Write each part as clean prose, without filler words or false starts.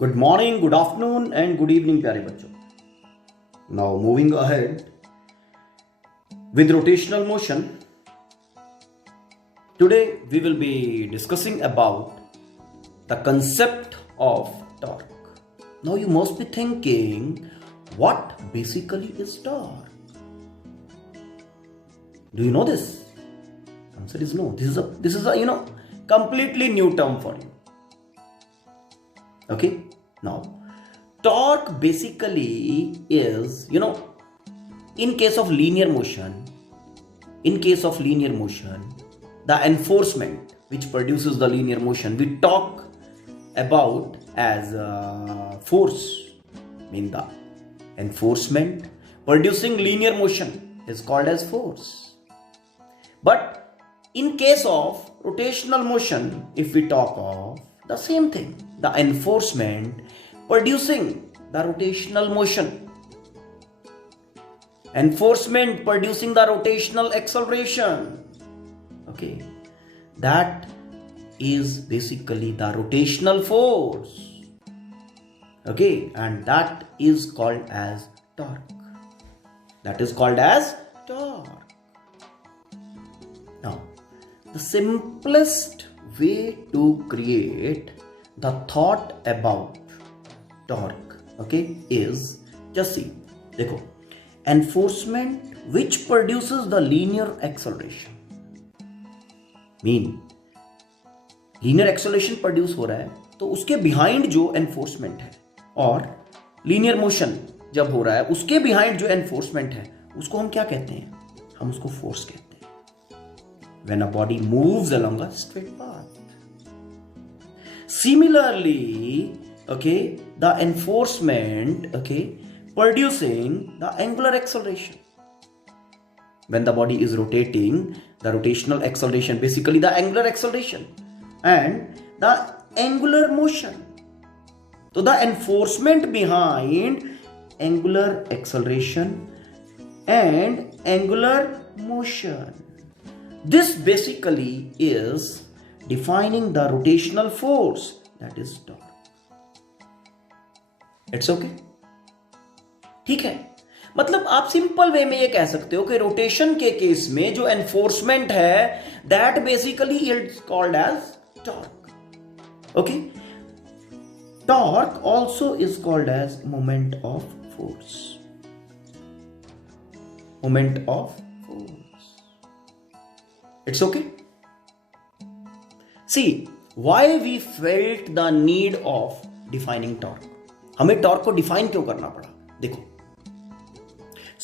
Good morning, good afternoon, and good evening, प्यारे बच्चों. Now moving ahead with rotational motion. Today we will be discussing about the concept of torque. Now you must be thinking, what basically is torque? Do you know this? Answer is no. This is a completely new term for you. Okay, now torque basically is, in case of linear motion, the enforcement which produces the linear motion, we talk about as force. Mean the enforcement producing linear motion is called as force. But in case of rotational motion, if we talk of the same thing, the enforcement producing the rotational motion, enforcement producing the rotational acceleration, okay, that is basically the rotational force, okay, and that is called as torque. Now, the simplest way to create the thought about torque, okay, is just see, देखो, enforcement which produces the linear acceleration. Mean linear acceleration produce हो रहा है तो उसके behind जो enforcement है, और linear motion जब हो रहा है उसके बिहाइंड जो एनफोर्समेंट है उसको हम क्या कहते हैं? हम उसको फोर्स कहते हैं. When a body moves along a straight path. Similarly, okay, the enforcement, okay, producing the angular acceleration. When the body is rotating, the rotational acceleration, basically the angular acceleration and the angular motion. So the enforcement behind angular acceleration and angular motion. This basically is defining the rotational force, that is torque. It's okay? ठीक है, मतलब आप simple way में ये कह सकते हो कि रोटेशन के केस में जो एनफोर्समेंट है that basically is called as torque. Okay, torque also is called as moment of force. It's okay? See, why we felt the need of defining torque. हमें टॉर्क को डिफाइन क्यों करना पड़ा? देखो,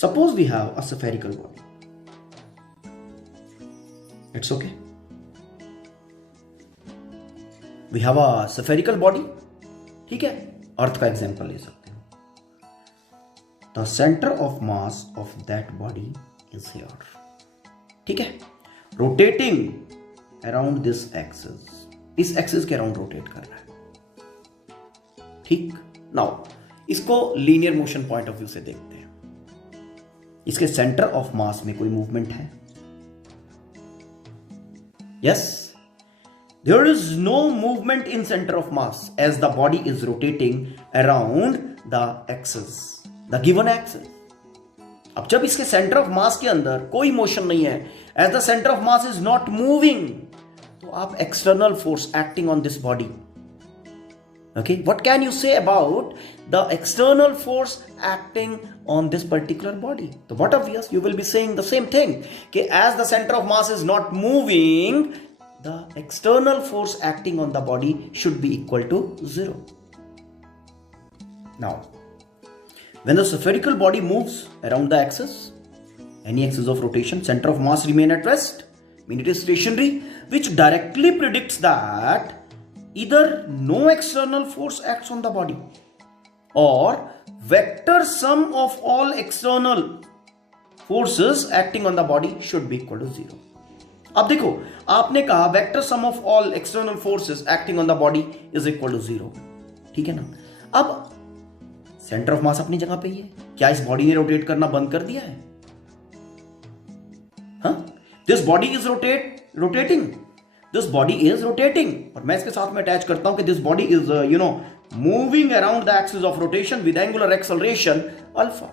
suppose we have a spherical body. It's okay? We have a spherical body. ठीक है, अर्थ का example ले सकते हो. The center of mass of that body is here. ठीक है, रोटेटिंग अराउंड दिस एक्सिस, इस एक्सिस के अराउंड रोटेट कर रहा है. ठीक, नाउ इसको linear motion point of view से देखते हैं. इसके सेंटर ऑफ मास में कोई मूवमेंट है? Yes, there is no movement in centre of mass as the body is rotating around the axis, the given axis. अब जब इसके सेंटर ऑफ मास के अंदर कोई मोशन नहीं है, as the centre of mass is not moving, तो आप external force acting on this body, okay, what can you say about the external force acting on this particular body? So what obvious, you will be saying the same thing, कि as the center of mass is not moving, the external force acting on the body should be equal to 0. Now, when the spherical body moves around the axis, any axis of rotation, center of mass remain at rest, mean it is stationary, which directly predicts that either no external force acts on the body or vector sum of all external forces acting on the body should be equal to 0. अब देखो, आपने कहा vector sum of all external forces acting on the body is equal to 0. ठीक है ना? अब centre of मास अपनी जगह पे ही है. क्या इस बॉडी ने रोटेट करना बंद कर दिया है? हाँ, this body is rotating. This body is rotating, और मैं इसके साथ में अटैच करता हूं कि this body is moving around the axis of rotation with angular acceleration alpha.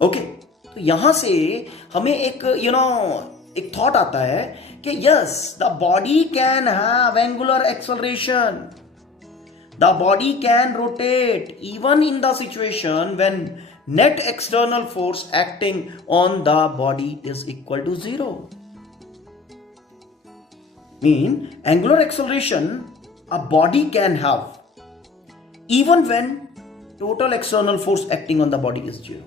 Okay, तो यहां से हमें एक एक थॉट आता है कि yes, the body can have angular acceleration, the body can rotate even in the situation when net external force acting on the body is equal to 0. Mean angular acceleration a body can have even when total external force acting on the body is 0.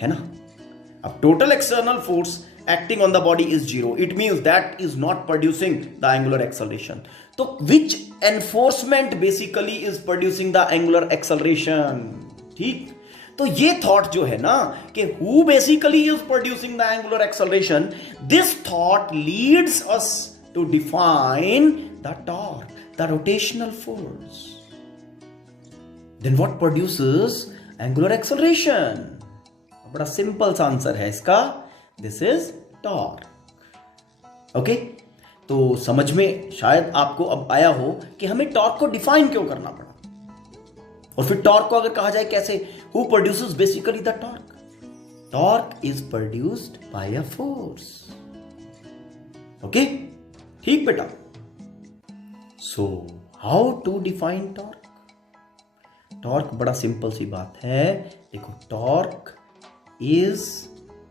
है ना? अब total external force acting on the body is 0. It means that is not producing the angular acceleration. So which enforcement basically is producing the angular acceleration? ठीक, तो ये thought जो है ना कि who basically is producing the angular acceleration, this thought leads us to define the torque, the rotational force. Then what produces angular acceleration? बड़ा simple सा answer है इसका, दिस इज टॉर्क। ओके, तो समझ में शायद आपको अब आया हो कि हमें टॉर्क को डिफाइन क्यों करना पड़ा, और फिर टॉर्क को अगर कहा जाए कैसे, who produces basically the torque? Torque is produced by a force. Okay, ठीक बेटा। So how to define torque? Torque बड़ा सिंपल सी बात है। देखो, torque is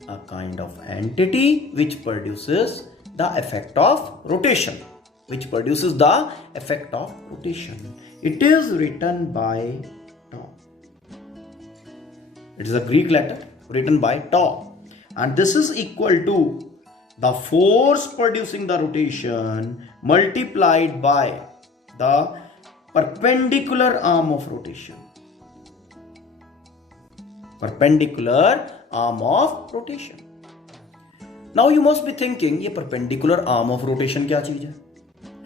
a kind of entity which produces the effect of rotation, which produces the effect of rotation. It is written by tau. It is a Greek letter written by tau, and this is equal to the force producing the rotation multiplied by the perpendicular arm of rotation. Perpendicular arm of rotation. Now you must be thinking, ये perpendicular arm of rotation क्या चीज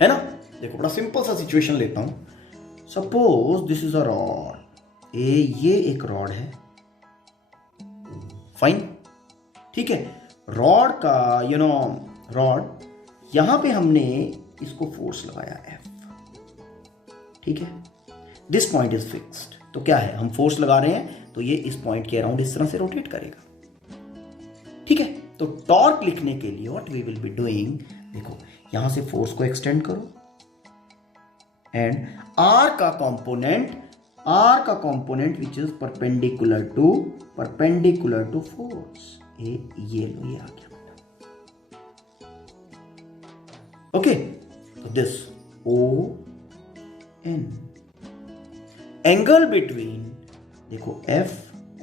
है ना? देखो, बड़ा simple सा situation लेता हूं। Suppose this is a rod, ये एक रॉड है, फाइन, ठीक है। रॉड का रॉड, यहां पे हमने इसको फोर्स लगाया F, ठीक है। दिस पॉइंट इज फिक्स्ड, तो क्या है, हम फोर्स लगा रहे हैं तो ये इस पॉइंट के अराउंड इस तरह से रोटेट करेगा, ठीक है। तो टॉर्क लिखने के लिए what we will be doing, देखो यहां से फोर्स को एक्सटेंड करो एंड आर का component which is perpendicular to force, ये लो, ये आ गया बेटा। ओके, तो this O N, angle between, देखो एफ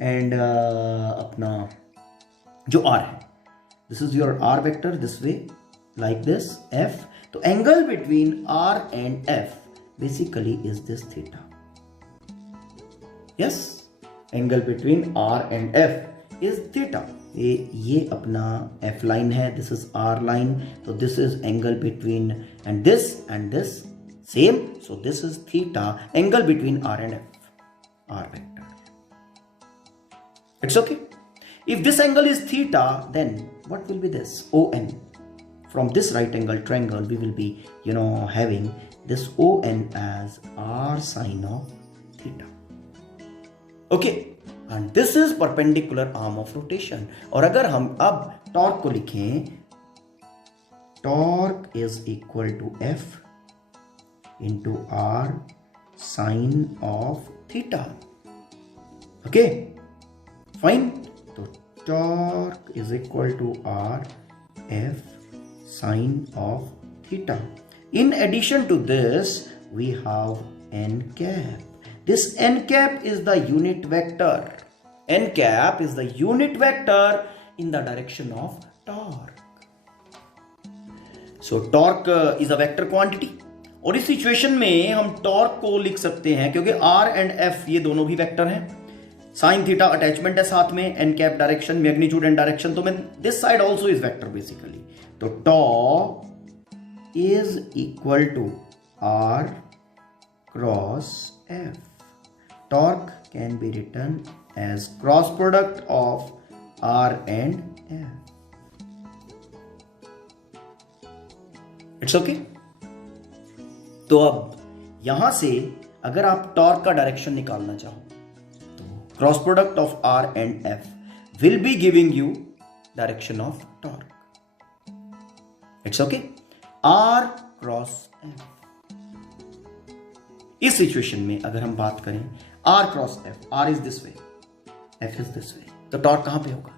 एंड अपना जो आर है, this is your R vector this way, like this F. So angle between R and F basically is this theta. Yes, angle between R and F is theta. ये अपना F line है, this is R line. So this is angle between and this same. So this is theta, angle between R and F, R vector. It's okay. If this angle is theta, then what will be this? ON. From this right angle triangle, we will be, having this ON as R sine of theta. Okay, and this is perpendicular arm of rotation. और अगर हम अब torque को लिखें, torque is equal to F into R sine of theta. Okay, fine. तो torque is equal to R F sine of theta. In addition to this, we have n cap. This n cap is the unit vector. N cap is the unit vector in the direction of torque. So torque is a vector quantity. और इस situation में हम torque को लिख सकते हैं, क्योंकि R and F ये दोनों भी वेक्टर हैं, साइन थीटा अटैचमेंट है साथ में, एन कैप डायरेक्शन, मैग्नीट्यूड एंड डायरेक्शन, तो मैं this side also is vector basically. तो tau is equal to r cross F. Torque can be written as cross product of are and F. It's okay. तो अब यहां से अगर आप टॉर्क का डायरेक्शन निकालना चाहो तो cross product of are and F will be giving you direction of torque. It's okay, R cross F. इस सिचुएशन में अगर हम बात करें R cross F, R is this way, F is this way, तो टॉर्क कहां पे होगा?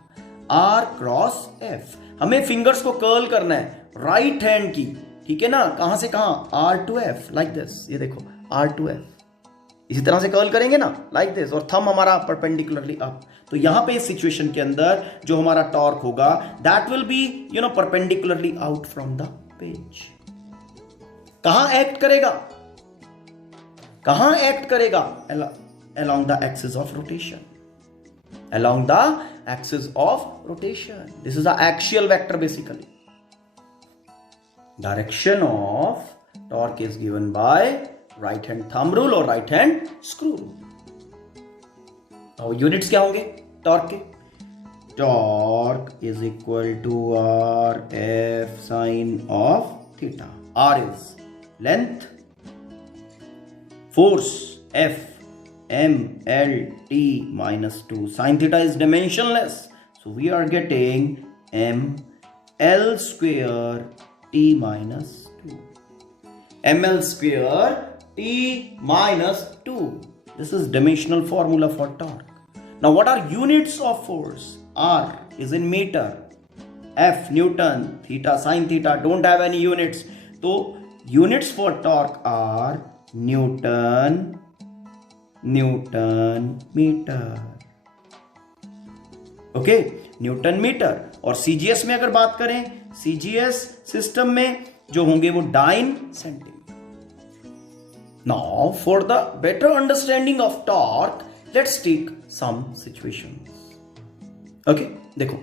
R cross F. हमें फिंगर्स को कर्ल करना है राइट हैंड की, ठीक है ना, कहां से कहां? R to F, like this. ये देखो आर टू एफ, इसी तरह से कर्ल करेंगे ना, लाइक दिस, और थंब हमारा परपेंडिकुलरली अप। तो यहां पे इस सिचुएशन के अंदर जो हमारा टॉर्क होगा that will B perpendicularly out from the page. कहां एक्ट करेगा? कहां एक्ट करेगा? along the axis of rotation, along the axis of rotation. This is the axial vector basically. Direction of torque is given by right hand thumb rule or right hand screw rule. Now units क्या होंगे torque के? Torque is equal to R F sine of theta. R is length, force F M L T minus 2. Sin theta is dimensionless, so we are getting M L square T minus 2. M L square T minus 2. This is dimensional formula for torque. Now what are units of force? R is in meter, F Newton, theta sin theta don't have any units. So units for torque are Newton metre. Okay, Newton metre. और CGS में अगर बात करें, CGS system में जो होंगे वो dyne centimetre. Now for the better understanding of torque let's take some situations. Okay, देखो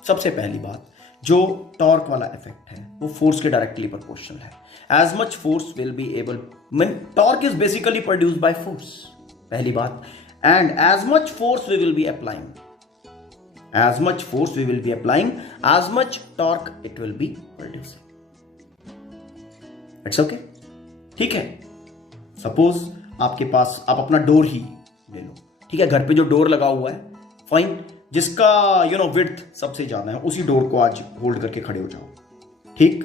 सबसे पहली बात, जो टॉर्क वाला इफेक्ट है वो फोर्स के डायरेक्टली प्रोपोर्शनल है। As much force will be able, torque is basically produced by force, पहली बात, and as much force we will be applying, as much force we will be applying, as much torque it will be producing. It's okay, ठीक है। Suppose आपके पास, आप अपना door ही ले लो, ठीक है, घर पे जो डोर लगा हुआ है, फाइन, जिसका विड्थ सबसे ज्यादा है, उसी डोर को आज होल्ड करके खड़े हो जाओ, ठीक,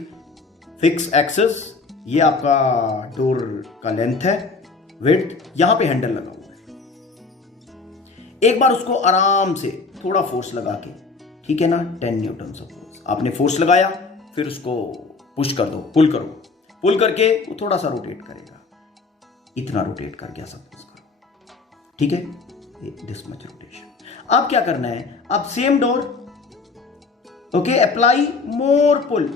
फिक्स एक्सेस, ये आपका डोर का लेंथ है, विड्थ, यहां पे हैंडल लगा हुआ है। एक बार उसको आराम से थोड़ा फोर्स लगा के, ठीक है ना, 10 न्यूटन सपोज आपने फोर्स लगाया, फिर उसको पुश कर दो, पुल करो, पुल करके वो थोड़ा सा रोटेट करेगा, इतना रोटेट कर गया सपोज करो, ठीक है, दिस मच रोटेशन। अब क्या करना है, अब same door, okay, apply more pull,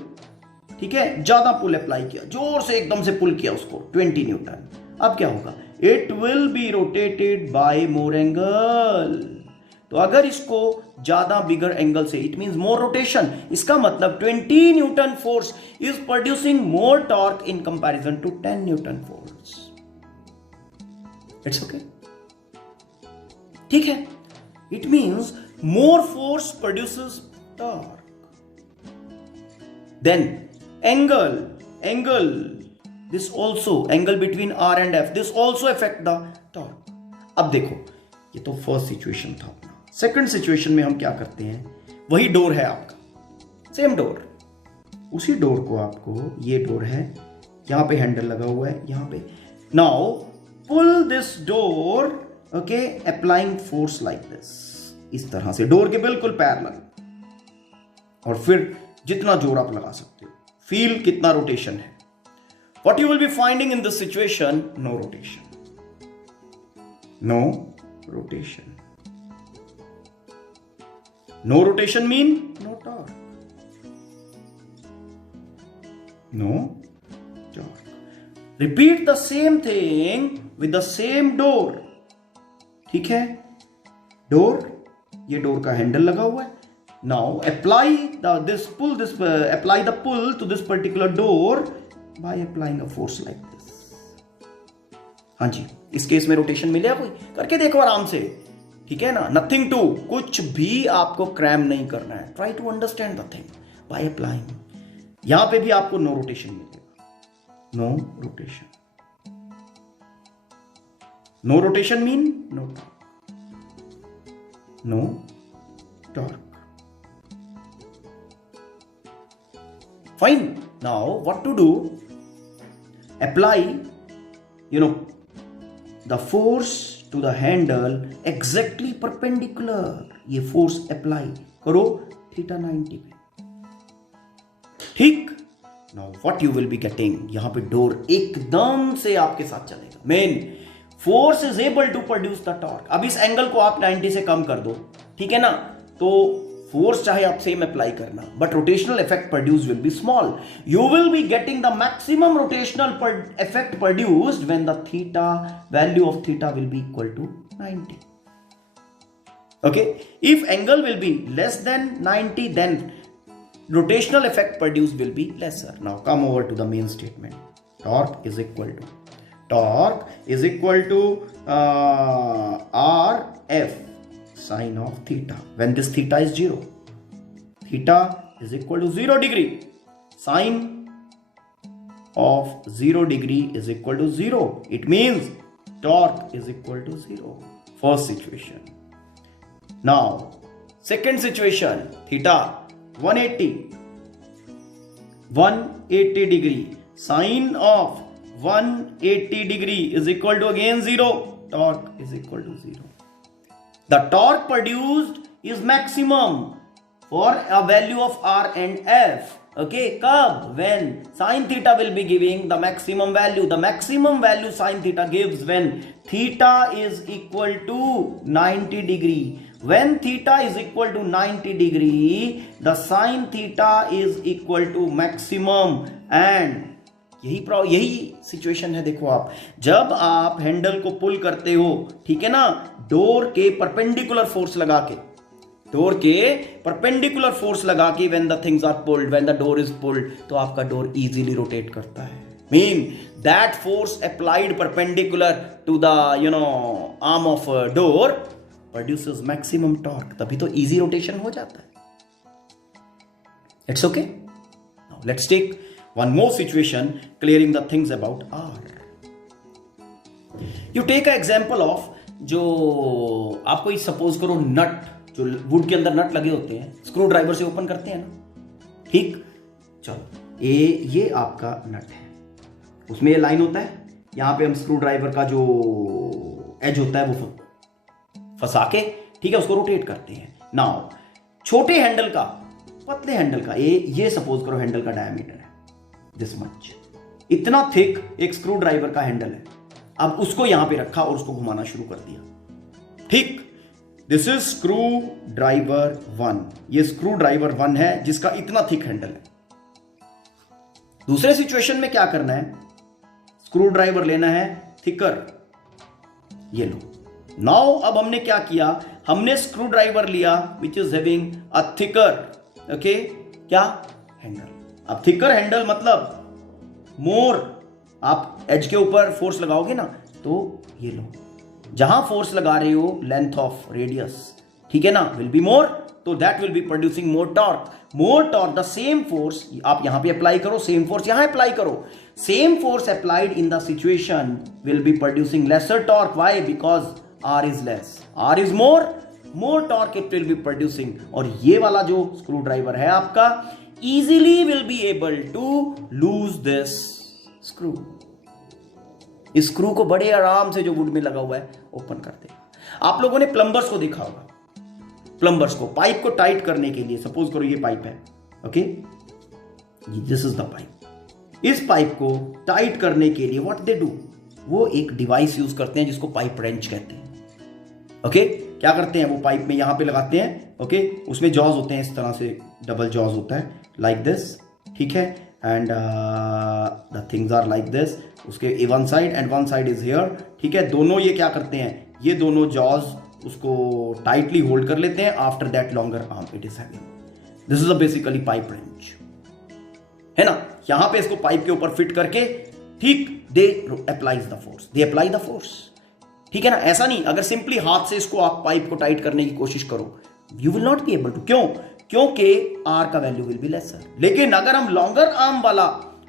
ठीक है, ज्यादा पुल अप्लाई किया, जोर से एकदम से पुल किया उसको, 20 न्यूटन। अब क्या होगा, it will be rotated by more angle. तो अगर इसको ज्यादा बिगर एंगल से, इट मींस मोर रोटेशन, इसका मतलब 20 newton force is producing more torque in comparison to 10 newton force. It's okay, ठीक है, it means more force produces torque. Then angle, this also, angle between R and F, this also affect the torque. अब देखो, ये तो first situation था अपना। Second situation में हम क्या करते हैं, वही डोर है आपका, सेम डोर, उसी डोर को आपको, ये डोर है, यहां पे हैंडल लगा हुआ है, यहां पे, now pull this door, okay, applying force like this, इस तरह से डोर के बिल्कुल पैरेलल, और फिर जितना जोर आप लगा सकते हो, फील कितना रोटेशन है। What you will be finding in this situation, no rotation. No rotation. No rotation mean no torque. No torque. Repeat the same thing with the same door. ठीक है, डोर, ये डोर का handle लगा हुआ है। Now apply apply the pull to this particular door by applying a force like this. हाँ जी, इस case में रोटेशन मिलेगा, कोई करके देखो आराम से, ठीक है ना, नथिंग टू, कुछ भी आपको क्रैम नहीं करना है, try to understand the thing by applying. यहां पे भी आपको नो रोटेशन मिलेगा, no rotation. No rotation mean no torque. No torque. Fine. Now what to do? Apply, the force to the handle exactly perpendicular. ये force apply करो theta 90 पे. ठीक. Now what you will be getting? यहां पे door एकदम से आपके साथ चलेगा. Main force is able to produce the torque. अब इस एंगल को आप 90 से कम कर दो, ठीक है ना, तो फोर्स चाहे आप सेम अप्लाई करना, but rotational effect produce will be small. You will be getting the maximum rotational effect produced when the theta value of theta will be equal to 90. Okay, if angle will be less than 90, then rotational effect produced will be lesser. Now come over to the main statement. Torque is equal to RF sine of theta. When this theta is 0, theta is equal to 0 degree. Sine of 0 degree is equal to 0. It means torque is equal to 0. First situation. Now, second situation, theta 180 degree. Sine of 180 degree is equal to again 0. Torque is equal to 0. The torque produced is maximum for a value of R and F. Okay, कब? When sin theta will be giving the maximum value. The maximum value sin theta gives when theta is equal to 90 degree. When theta is equal to 90 degree, the sin theta is equal to maximum. And यही situation है. देखो आप जब आप handle को पुल करते हो, ठीक है ना, डोर के परपेंडिकुलर फोर्स लगा के when the things are pulled, when the door is pulled, तो आपका डोर easily रोटेट करता है. Mean that force applied perpendicular to the arm of a door produces maximum torque. तभी तो easy rotation हो जाता है. It's okay. Now let's take one more situation clearing the things about R. You take an example of जो आपको suppose करो नट, जो would के अंदर नट लगे होते हैं, स्क्रू ड्राइवर से ओपन करते हैं ना, ठीक. चलो ये आपका नट है, उसमें ये लाइन होता है, यहां पे हम स्क्रू ड्राइवर का जो एज होता है वो फंसा के, ठीक है, उसको रोटेट करते हैं. नाउ छोटे हैंडल का, पतले हैंडल का, ये सपोज करो हैंडल का डायमीटर है दिस मच, इतना थिक एक स्क्रू ड्राइवर का हैंडल है. अब उसको यहां पे रखा और उसको घुमाना शुरू कर दिया, ठीक. This is screw driver 1. ये स्क्रू ड्राइवर 1 है जिसका इतना थिक हैंडल है. दूसरे सिचुएशन में क्या करना है, स्क्रू ड्राइवर लेना है थिकर, ये लो. नाउ अब हमने क्या किया, हमने स्क्रू ड्राइवर लिया which is having a thicker, okay, क्या हैंडल. अब थिकर हैंडल मतलब मोर, आप एज के ऊपर फोर्स लगाओगे ना, तो ये लो, जहां फोर्स लगा रहे हो लेंथ ऑफ रेडियस, ठीक है ना, विल बी मोर, तो that will be producing more torque. The same force आप यहां पे अप्लाई करो, सेम फोर्स यहां अप्लाई करो. Same force applied in the situation will be producing lesser torque. Why? Because R is less. R is more torque it will be producing. और ये वाला जो स्क्रू ड्राइवर है आपका easily will be able to lose this screw. इस screw को बड़े आराम से जो वुड में लगा हुआ है ओपन कर देगा. आप लोगों ने प्लम्बर्स को देखा होगा, प्लम्बर्स को पाइप को टाइट करने के लिए, सपोज करो ये पाइप है, okay, this is the pipe. इस पाइप को टाइट करने के लिए व्हाट दे डू, वो एक डिवाइस यूज करते हैं जिसको पाइप रेंच कहते हैं. ओके, क्या करते हैं, वो पाइप में यहां पे लगाते हैं, ओके, उसमें जॉज होते हैं, इस तरह से डबल जॉज होता है लाइक दिस, ठीक है, and the things are like this. उसके one side and one side is here, ठीक है. दोनों ये क्या करते हैं, ये दोनों जॉज उसको टाइटली होल्ड कर लेते हैं. After that longer arm it is having. This is a basically pipe wrench, है ना. यहां पे इसको पाइप के ऊपर फिट करके, ठीक, they applies the force, they apply the force, ठीक है ना. ऐसा नहीं अगर सिंपली हाथ से इसको आप पाइप को टाइट करने की कोशिश करो, you will not be able to. क्यों? क्योंकि आर का वैल्यू विल बी लेसर. लेकिन अगर हम लॉन्गर आर्म वाला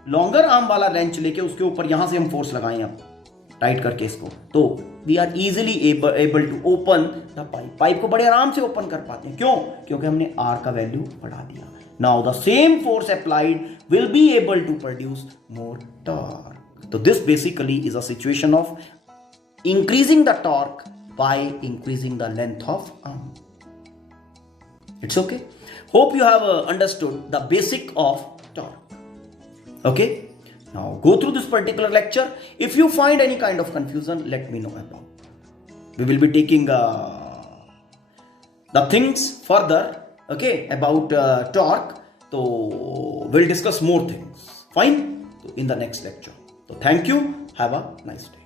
लॉन्गर आर्म वाला रेंच लेके उसके ऊपर यहां से हम फोर्स लगाएं अब टाइट करके इसको, तो we are easily able to open the pipe. Pipe को बड़े आराम से ओपन कर पाते हैं। क्यों? क्योंकि हमने आर का वैल्यू बढ़ा दिया। Now the same force applied will be able to produce more torque. तो this basically is a situation of increasing the torque by increasing the length of arm. It's okay. Hope you have understood the basic of torque. Okay. Now go through this particular lecture. If you find any kind of confusion, let me know about. We will be taking the things further. Okay, about torque. So we'll discuss more things. Fine. So in the next lecture. So thank you. Have a nice day.